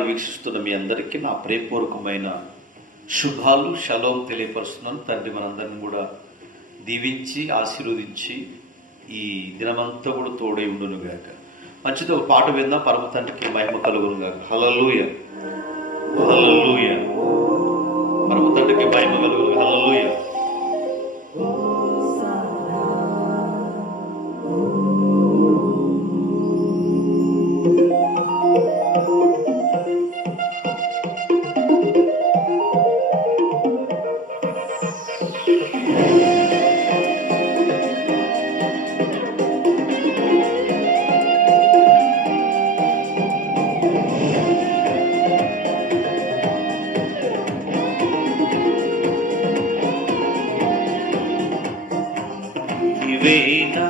కార్యక్రమాన్ని వీక్షిస్తున్న మీ అందరికీ నా ప్రేమపూర్వకమైన శుభాలు, షలోం తెలియపరుస్తున్నాను. తండ్రి మనందరిని కూడా దీవించి ఆశీర్వదించి ఈ దినమంతా కూడా తోడై ఉండును గాక. మంచిది, ఒక పాట విందాం. పరమ తండ్రికి మహిమ కలుగును గాక. హల్లెలూయా, హల్లెలూయా. పరమ తండ్రికి మహిమ కలుగును. హల్లెలూయా. ఇవేనా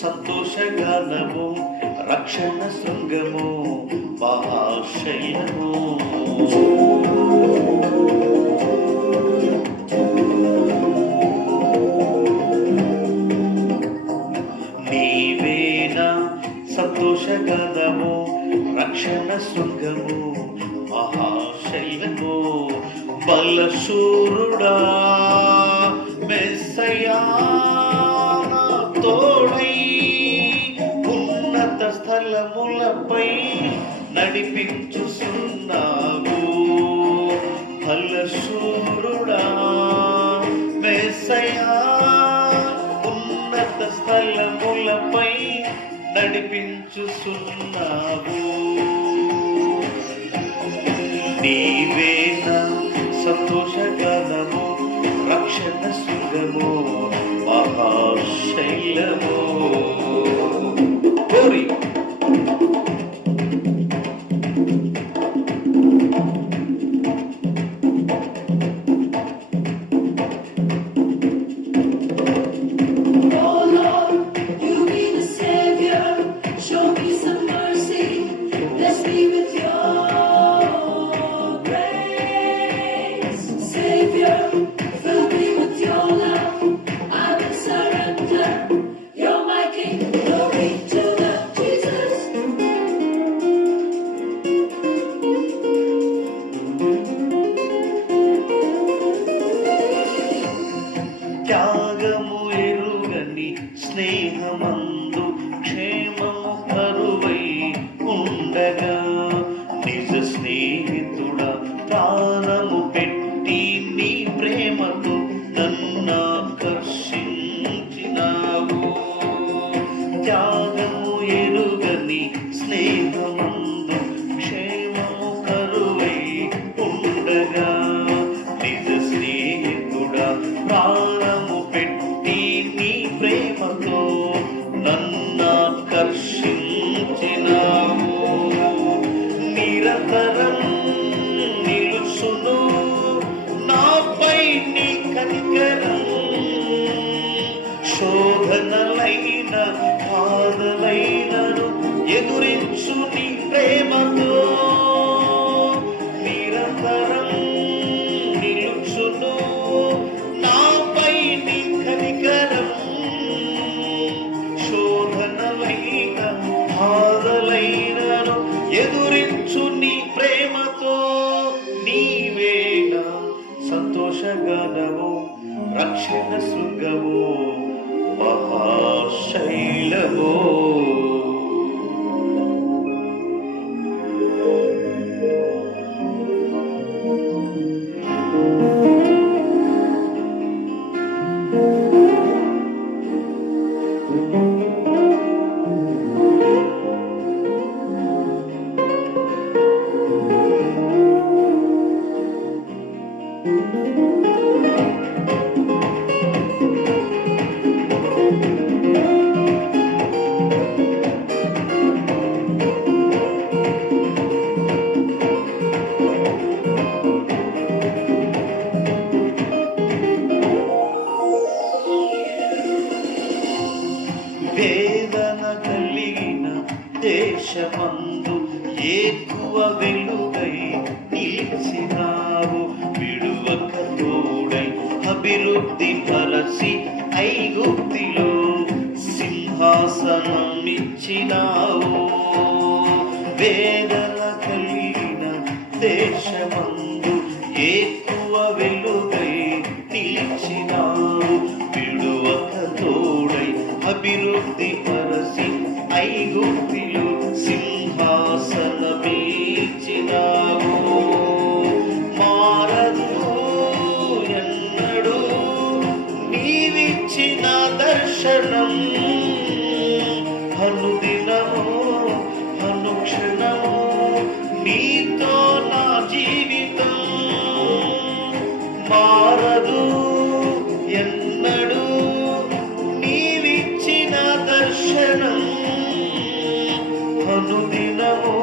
సంతోషగానము, రక్షణ శృంగము, మహాశైలము. నీవేనా సంతోషగానము, రక్షణ శృంగము, మహాశైలము. బలశూరుడా మెస్సయా తోడై ఉన్నత స్థలములపై నడిపించుచున్నావు. బలశూరుడా మెస్సయా ఉన్నత స్థలములపై నడిపించుచున్నావు. నీవేనా సంతోషగానము, రక్షణ శృంగము, మహాశైలము. కోరి త్యాగము ఎరుగని స్నేహమందు క్షేమము కరువై ఉండగా, నిజ స్నేహితుడా ప్రాణము పెట్టి నీ ప్రేమతో నన్నాకర్షించినావు. త్యాగము ఎరుగని స్నేహమందు క్షేమము కరువై ఉండగా, నిజ స్నేహితుడా ప్రాణము పెట్టి నీ ప్రేమతో నన్నాకర్షించినావు. నిరంతరం నిలుచును నాపై నీ కనికరం, శోధనలైన బాధలైనను ఎదురించు నీ ప్రేమతో. నిరంతరం నిలుచును నాపై నీ కనికరం, శోధనలైన బాధలైనను ఎదురించు నీ ప్రేమతో. నీవేనా సంతోషగానము, రక్షణ శృంగము, మహాశైలము. వేదన కలిగిన దేశమందు ఎక్కువ వెలుగై నిలిచినావు. విడువక తోడై అభివృద్ధి పరచి ఐగుప్తిలో సింహాసనం ఇచ్చినావు. వేదన కలిగిన దేశమందు ఎక్కువ వెలుగై నిలిచినావు. విడువక తోడై అభివృద్ధి పరసి ఐగుప్తిలో సింహాసనమీచినావు. మారదు ఎన్నడూ నీవిచ్చిన దర్శనం, అనుదినము అనుక్షణము నీతో నా జీవితం. మారదు ఎన్నడూ నీవిచ్చిన దర్శనం, అనుదినము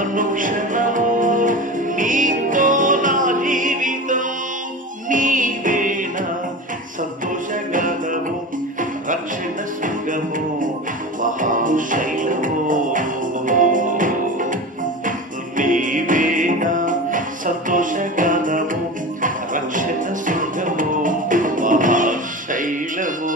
అనుక్షణము నీతో నా జీవితం. నీవేనా సంతోషగలము, రక్షణ శృంగము, మహాశైలము. నీవేనా సంతోషగలము, రక్షణ శృంగము, మహాశైలము.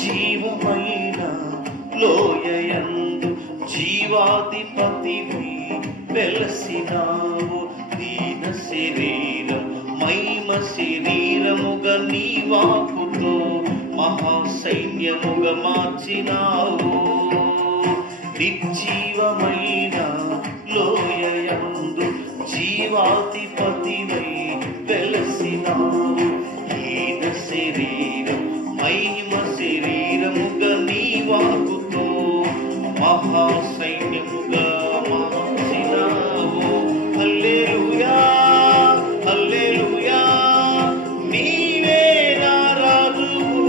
జీవమైన లోయయందు జీవాధిపతివి వెలసినావు. దీన శరీరం మహిమ శరీరముగా నీ వాకుతో మహాసైన్యముగా మార్చినావు. నిర్జీవమైన లోయయందు జీవాధిపతివై వెలసినావు. దీన శరీరం మహిమ శరీరముగా నీ వాకుతో మహాసైన్యముగా మార్చినావు. హల్లెలూయా హల్లెలూయా, నీవే నా రాజువు.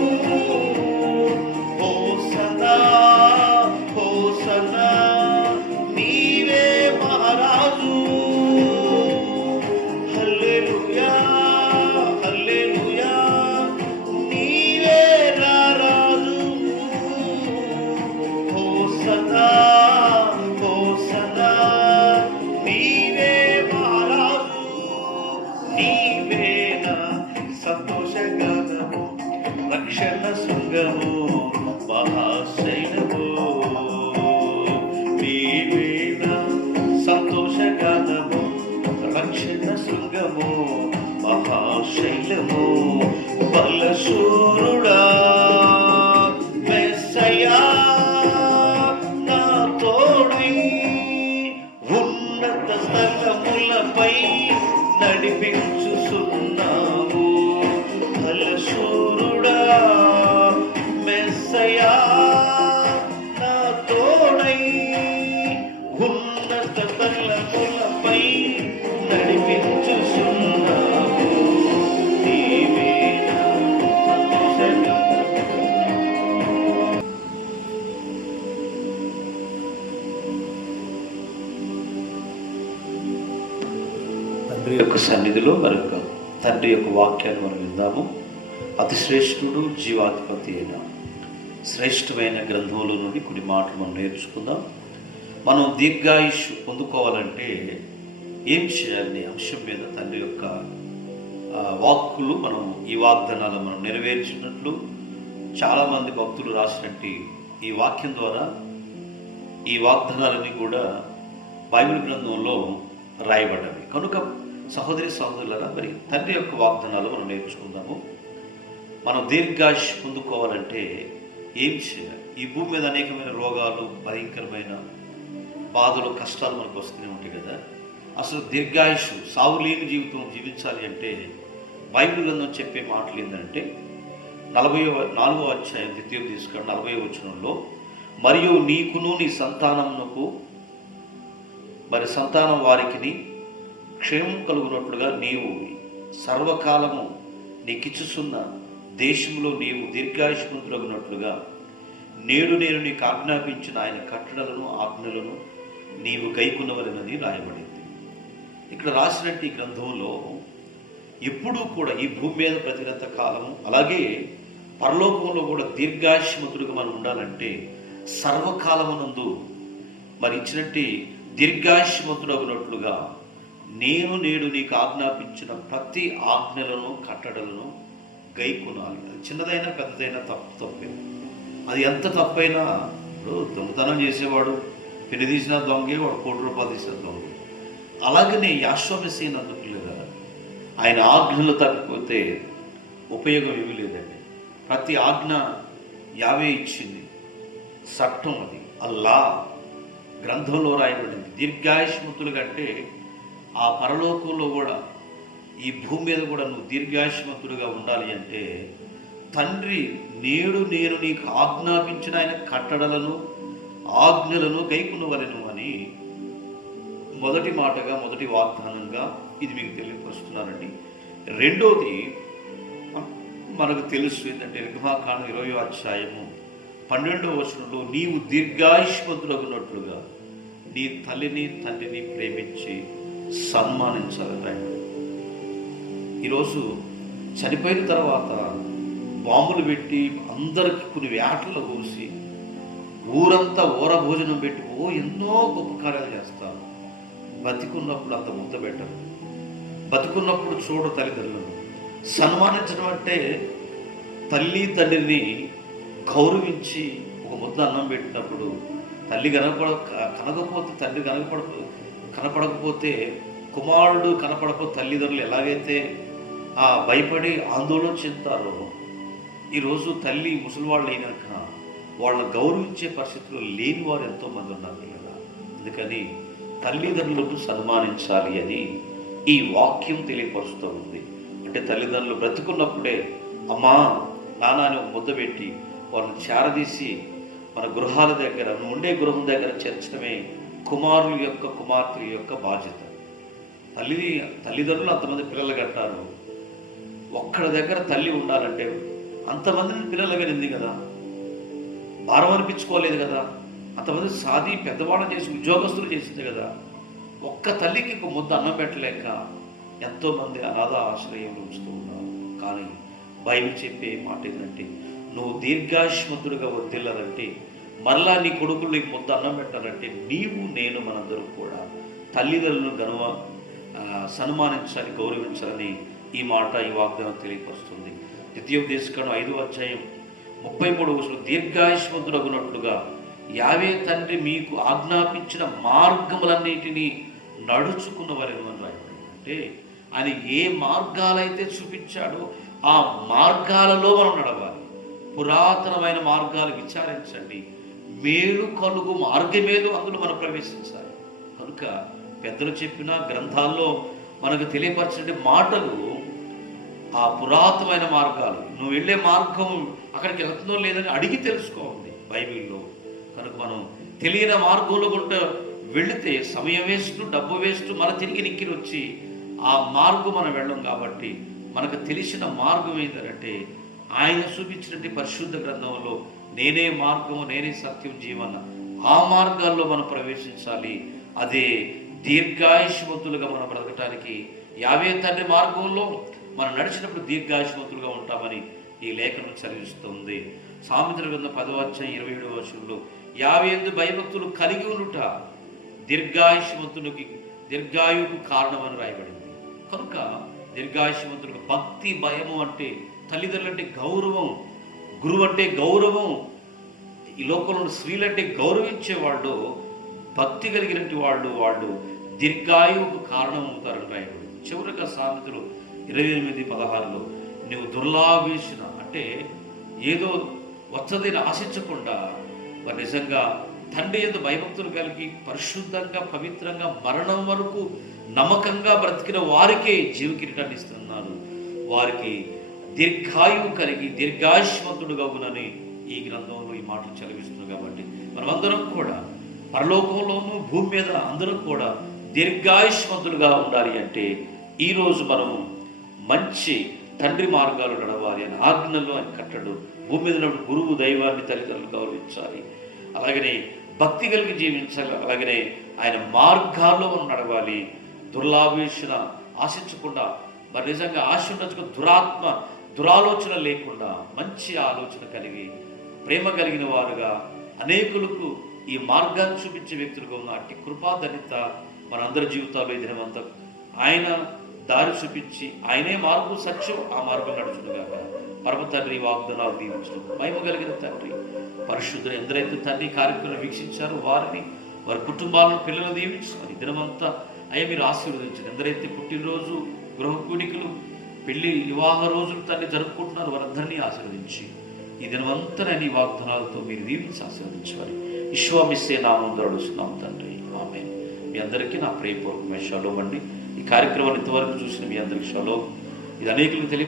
హోసన్నా హోసన్నా, నీవే మహారాజు. హల్లెలూయా హల్లెలూయా, నీవే నా రాజు. హోసన్నా హోసన్నా, నీవే మహారాజు. నీవే నా సంతోషగానము, రక్షణ శృంగము, మహాశైలము. నీవే నా సంతోషగానము, రక్షణ శృంగము, మహాశైలము. బలశూరుడా మెస్సయా నా తోడై ఉన్నత స్థలములపై నడిపించుచున్నావు. బలశూరుడా మెస్సయా నా తోడై ఉన్నత స్థలములపై నడిపించుచున్నావు. నీవే నా సంతోషగానము. తండ్రి యొక్క సన్నిధిలో మరొక తండ్రి యొక్క వాక్యాన్ని మనం విందాము. అతి శ్రేష్ఠుడు జీవాధిపతి అయిన శ్రేష్టమైన గ్రంథంలో నుండి కొన్ని మాటలు మనం నేర్చుకుందాం. మనం దీర్ఘాయుష్ పొందుకోవాలంటే ఏం చేయాలనే అంశం మీద తండ్రి యొక్క వాక్కులు మనం ఈ వాగ్దానాలు మనం నెరవేర్చినట్లు చాలామంది భక్తులు రాసినట్టు ఈ వాక్యం ద్వారా ఈ వాగ్దానాలన్నీ కూడా బైబిల్ గ్రంథంలో రాయబడ్డవి. కనుక సహోదరి సహోదరులారా, మరి తండ్రి యొక్క వాగ్దానాలు మనం నేర్చుకుందాము. మనం దీర్ఘాయుష్ పొందుకోవాలంటే ఏం చేయాలి? ఈ భూమి మీద అనేకమైన రోగాలు, భయంకరమైన బాధలు, కష్టాలు మనకు వస్తూనే ఉంటాయి కదా. అసలు దీర్ఘాయుష్, సావు లేని జీవితం జీవించాలి అంటే బైబిల్ గ్రంథం చెప్పే మాటలు ఏంటంటే 44వ అధ్యాయం ద్వితీయోపదేశకాండం 40వ వచనంలో, మరియు నీకును నీ సంతానమునకు మరి సంతానం వారికిని క్షేమం కలుగునట్లుగా నీవు సర్వకాలము నీకిచ్చుచున్న దేశంలో నీవు దీర్ఘాయుష్మంతులగునట్లుగా నేడు నేను నీకు ఆజ్ఞాపించిన ఆయన కట్టడలను ఆజ్ఞలను నీవు గైకొనవలెనని రాయబడింది. ఇక్కడ రాసినట్టు ఈ గ్రంథంలో ఎప్పుడూ కూడా ఈ భూమి మీద బ్రతికినంత కాలము, అలాగే పరలోకంలో కూడా దీర్ఘాయుష్మంతులుగా మనం ఉండాలంటే సర్వకాలమునందు మరి ఇచ్చినట్టు దీర్ఘాయుష్మంతుడగునట్లుగా నేను నేడు నీకు ఆజ్ఞాపించిన ప్రతి ఆజ్ఞలను కట్టడలను గైకొనాలి. అది చిన్నదైనా పెద్దదైనా తప్పే. అది ఎంత తప్పైనా, ఇప్పుడు దొంగతనం చేసేవాడు పెళ్లి తీసిన దొంగే, వాడు ₹1,00,00,000 తీసిన దొంగ. అలాగనే యాశ్వమెస్సీనందుకు లేదా ఆయన ఆజ్ఞలు తప్పిపోతే ఉపయోగం ఏమీ లేదండి. ప్రతి ఆజ్ఞ యావే ఇచ్చింది, చట్టం అది అల్లా గ్రంథంలో రాయబడింది. దీర్ఘాయుష్మంతులు కంటే ఆ పరలోకంలో కూడా ఈ భూమి మీద కూడా నువ్వు దీర్ఘాయుష్మంతుడిగా ఉండాలి అంటే తండ్రి నేడు నేను నీకు ఆజ్ఞాపించిన ఆయన కట్టడలను ఆజ్ఞలను గైకొనవలెను అని మొదటి మాటగా, మొదటి వాగ్దానంగా ఇది మీకు తెలియపరుస్తున్నానండి. రెండోది మనకు తెలుసు ఏంటంటే నిర్గమాకాండం 20వ అధ్యాయము 12వ వచనంలో నీవు దీర్ఘాయుష్మంతుడగునట్లుగా నీ తల్లిని తండ్రిని ప్రేమించి సన్మానించాలి. ఈరోజు చనిపోయిన తర్వాత బాంబులు పెట్టి అందరికి కొన్ని వేటలు కోసి ఊరంతా ఊర భోజనం పెట్టి ఎన్నో గొప్ప కార్యాలు చేస్తారు. బతికున్నప్పుడు అంత ముద్ద పెట్టరు. బతికున్నప్పుడు చూడు తల్లిదండ్రులను సన్మానించడం అంటే తల్లి తండ్రిని గౌరవించి ఒక ముద్ద అన్నం పెట్టినప్పుడు తల్లి కనకపోతే తండ్రి కనపడకపోతే కుమారుడు కనపడకపోతే తల్లిదండ్రులు ఎలాగైతే భయపడి ఆందోళన చెందుతారో ఈరోజు తల్లి ముసలివాళ్ళు అయినాక వాళ్ళని గౌరవించే పరిస్థితుల్లో లేని వారు ఎంతోమంది ఉన్నారు కదా. అందుకని తల్లిదండ్రులకు సన్మానించాలి అని ఈ వాక్యం తెలియపరుస్తూ ఉంది. అంటే తల్లిదండ్రులు బ్రతుకున్నప్పుడే అమ్మా నాన్న అని ఒక ముద్ద పెట్టి వాళ్ళని చేరదీసి మన గృహాల దగ్గర, ఉండే గృహం దగ్గర చేర్చడమే కుమారుల యొక్క కుమార్తెల యొక్క బాధ్యత. తల్లిదండ్రులు అంతమంది పిల్లలు కట్టారు, ఒక్కడి దగ్గర తల్లి ఉండాలంటే అంతమందిని పిల్లలు కనింది కదా, భారం అనిపించుకోలేదు కదా, అంతమంది సాది పెద్దవాళ్ళని చేసి ఉద్యోగస్తులు చేసింది కదా. ఒక్క తల్లికి ఒక ముద్ద అన్నం పెట్టలేక ఎంతోమంది అనాథ ఆశ్రయం ఉంచుతూ ఉన్నారు. కానీ బైబిల్ చెప్పే మాట ఏంటంటే నువ్వు దీర్ఘాయుష్మంతుడిగా వర్ధిల్లాలంటే, మరలా నీ కొడుకులు నీకు ముద్ద అన్నం పెట్టాలంటే నీవు నేను మనందరూ కూడా తల్లిదండ్రులను సన్మానించాలని గౌరవించాలని ఈ మాట ఈ వాగ్దానం తెలియపరుస్తుంది. ద్వితీయోపదేశకాండం 5వ అధ్యాయం 33వ వచనం దీర్ఘాయుష్మంతుడగునట్లుగా యావే తండ్రి మీకు ఆజ్ఞాపించిన మార్గములన్నిటినీ నడుచుకున్నవలెను అని రాయబడింది. అంటే ఆయన ఏ మార్గాలైతే చూపించాడో ఆ మార్గాలలో మనం నడవాలి. పురాతనమైన మార్గాలు విచారించండి, మేలు కలుగు మార్గమేదో అందులో మనం ప్రవేశించాలి. కనుక పెద్దలు చెప్పిన గ్రంథాల్లో మనకు తెలియపరచే మాటలు ఆ పురాతనమైన మార్గాలు, నువ్వు వెళ్ళే మార్గం అక్కడికి వెళ్తుందో లేదని అడిగి తెలుసుకోవాలి బైబిల్లో. కనుక మనం తెలియని మార్గంలో గుంట వెళితే సమయం వేస్ట్, డబ్బు వేస్ట్, మన తిరిగి నిక్కిరి వచ్చి ఆ మార్గం మనం వెళ్ళం. కాబట్టి మనకు తెలిసిన మార్గం ఏంటంటే ఆయన చూపించినట్టు పరిశుద్ధ గ్రంథంలో నేనే మార్గము, నేనే సత్యం, జీవన ఆ మార్గాల్లో మనం ప్రవేశించాలి. అదే దీర్ఘాయుష్మంతులుగా మనం బ్రతకటానికి యావే తండ్రి మార్గంలో మనం నడిచినప్పుడు దీర్ఘాయుష్మంతులుగా ఉంటామని ఈ లేఖనం చదివిస్తుంది. సామెతల గ్రంథం 10వ అధ్యాయం 27వ వచనంలో యావేందు భయభక్తులు కలిగి ఉండుట దీర్ఘాయువుకు కారణమని రాయబడింది. కనుక దీర్ఘాయుష్మంతులకు భక్తి, భయము అంటే తల్లిదండ్రులు అంటే గౌరవం, గురువు అంటే గౌరవం, ఈ లోకంలో స్త్రీలంటే గౌరవించేవాళ్ళు, భక్తి కలిగినటువంటి వాళ్ళు దీర్ఘాయువుకు కారణం అవుతారని రాయబడింది. చివరిగా సామెతలు 28:16లో నువ్వు దుర్లాభేషణ అంటే ఏదో వచ్చదని ఆశించకుండా మరి నిజంగా తండ్రి యందు భయభక్తులు కలిగి పరిశుద్ధంగా పవిత్రంగా మరణం వరకు నమ్మకంగా బ్రతికిన వారికే జీవ కిరీటాన్ని ఇస్తున్నారు. వారికి దీర్ఘాయువు కలిగి దీర్ఘాయుష్మంతుడుగా ఉన్నని ఈ గ్రంథంలో ఈ మాటలు చదివిస్తున్నారు. కాబట్టి మనమందరం కూడా పరలోకంలోనూ భూమి మీద అందరూ కూడా దీర్ఘాయుష్మంతులుగా ఉండాలి అంటే ఈరోజు మనము మంచి తండ్రి మార్గాలు నడవాలి అని ఆజ్ఞల్లో ఆయన కట్టడు. భూమి మీద ఉన్నప్పుడు గురువు దైవాన్ని తల్లిదండ్రులు గౌరవించాలి, అలాగనే భక్తి కలిగి జీవించాలి, అలాగనే ఆయన మార్గాల్లో మనం నడవాలి. దుర్లాభేషణ ఆశించకుండా, మరి నిజంగా ఆశ ఉండొచ్చు, దురాలోచన లేకుండా మంచి ఆలోచన కలిగి ప్రేమ కలిగిన వారుగా అనేకులకు ఈ మార్గాన్ని చూపించే వ్యక్తులుగా ఉన్న అట్టి కృపాధన్యత మనందరి జీవితాల్లో ఈ దినమంతా ఆయన దారి చూపించి ఆయనే మార్గం సత్యం, ఆ మార్గం నడుచునుగాక. పరమ తండ్రి వాగ్దానాలు దీవించడం మహిమ కలిగిన తండ్రి పరిశుద్ధులు ఎందరైతే తండ్రి కార్యక్రమం వీక్షించారో వారిని, వారి కుటుంబాలను, పిల్లలు దీవించుకొని దినమంతా అయ్యా మీరు ఆశీర్వదించండి. ఎందరైతే పుట్టినరోజు, గృహ కూడికలు, పెళ్లి, వివాహ రోజులు తండ్రి జరుపుకుంటున్నారు వారందరినీ ఆశీర్వదించి ఈ దినమంతా నీ వాగ్దానాలతో మీరు దీవించి ఆశీర్వదించాలి. విశ్వామిస్తే నామం అడుగుతున్నాం తండ్రి, ఆమేన్. మీ అందరికీ నా ప్రేమపూర్వకమైన షలోమ్ అండి. ఈ కార్యక్రమాన్ని ఇంతవరకు చూసిన మీ అందరికీ షలోమ్. ఇది అనేకులకు తెలియ